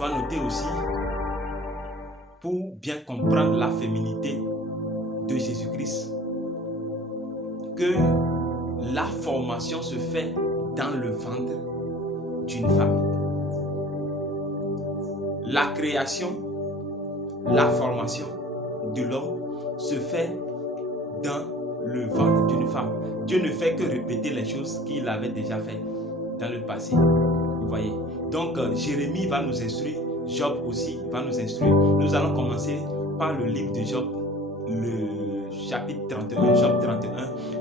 dois noter aussi, pour bien comprendre la féminité de Jésus-Christ, que la formation se fait dans le ventre d'une femme. La création, la formation de l'homme se fait dans le ventre d'une femme. Dieu ne fait que répéter les choses qu'il avait déjà faites dans le passé. Vous voyez. Donc, Jérémie va nous instruire, Job aussi va nous instruire. Nous allons commencer par le livre de Job, le chapitre 31, Job 31,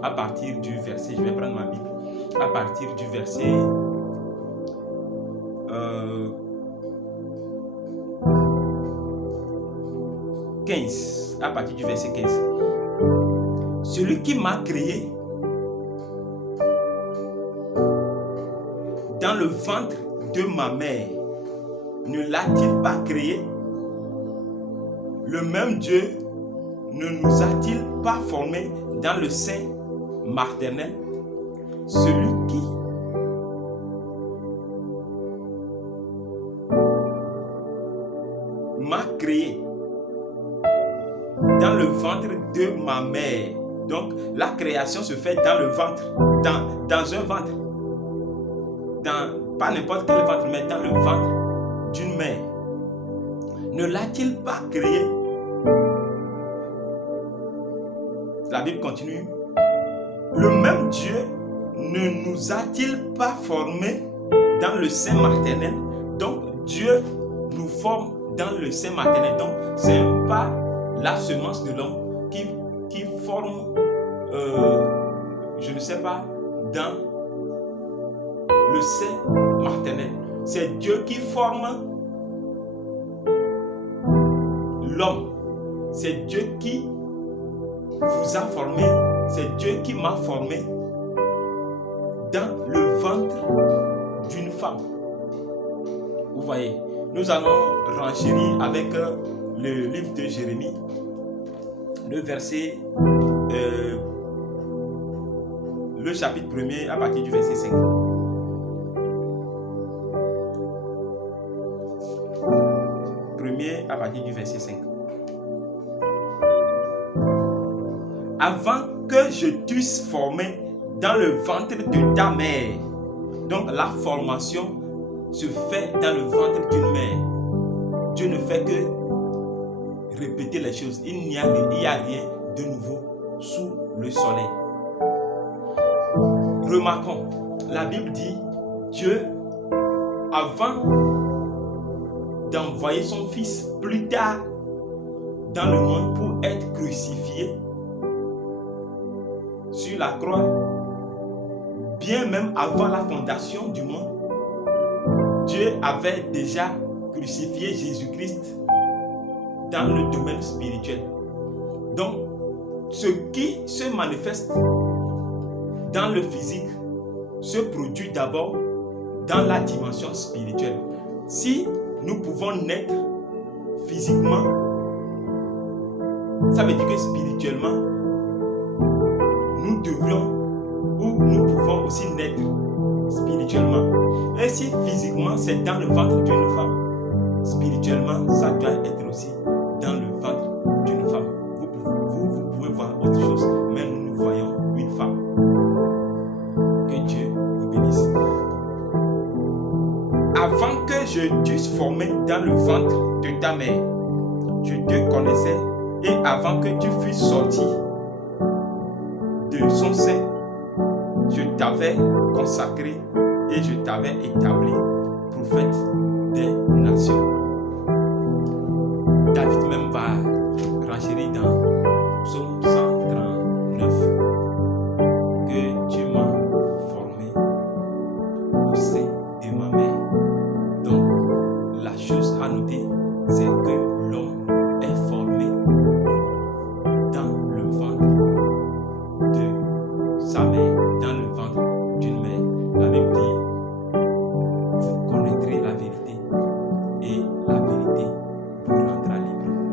à partir du verset, je vais prendre ma Bible, à partir du verset 15, à partir du verset 15. Celui qui m'a créé dans le ventre de ma mère, ne l'a-t-il pas créé? Le même Dieu ne nous a-t-il pas formés dans le sein maternel? Celui qui m'a créé dans le ventre de ma mère. Donc, la création se fait dans le ventre, dans un ventre. Pas n'importe quel ventre, mais dans le ventre d'une mère. Ne l'a-t-il pas créé? La Bible continue. Le même Dieu ne nous a-t-il pas formés dans le sein maternel? Donc, Dieu nous forme dans le sein maternel. Donc, ce n'est pas la semence de l'homme qui forme, je ne sais pas, dans le sein maternel. C'est Dieu qui forme l'homme. C'est Dieu qui vous a formé. C'est Dieu qui m'a formé dans le ventre d'une femme. Vous voyez, nous allons renchérir avec le livre de Jérémie, le verset, le chapitre 1er à partir du verset 5. À partir du verset 5. Avant que je t'eusse formé dans le ventre de ta mère. Donc la formation se fait dans le ventre d'une mère. Dieu ne fait que répéter les choses. Il n'y a rien de nouveau sous le soleil. Remarquons, la Bible dit, Dieu, avant d'envoyer son fils plus tard dans le monde pour être crucifié sur la croix, bien même avant la fondation du monde, Dieu avait déjà crucifié Jésus-Christ dans le domaine spirituel. Donc, ce qui se manifeste dans le physique se produit d'abord dans la dimension spirituelle. Si nous pouvons naître physiquement, ça veut dire que spirituellement, nous devrions ou nous pouvons aussi naître spirituellement. Et si physiquement c'est dans le ventre d'une femme, spirituellement ça doit être aussi dans le ventre d'une femme. Vous pouvez voir autre chose, mais nous voyons une femme. Que Dieu vous bénisse. Avant que je t'eusse formé dans le ventre de ta mère, je te connaissais, et avant que tu fusses sorti de son sein, je t'avais consacré et je t'avais établi prophète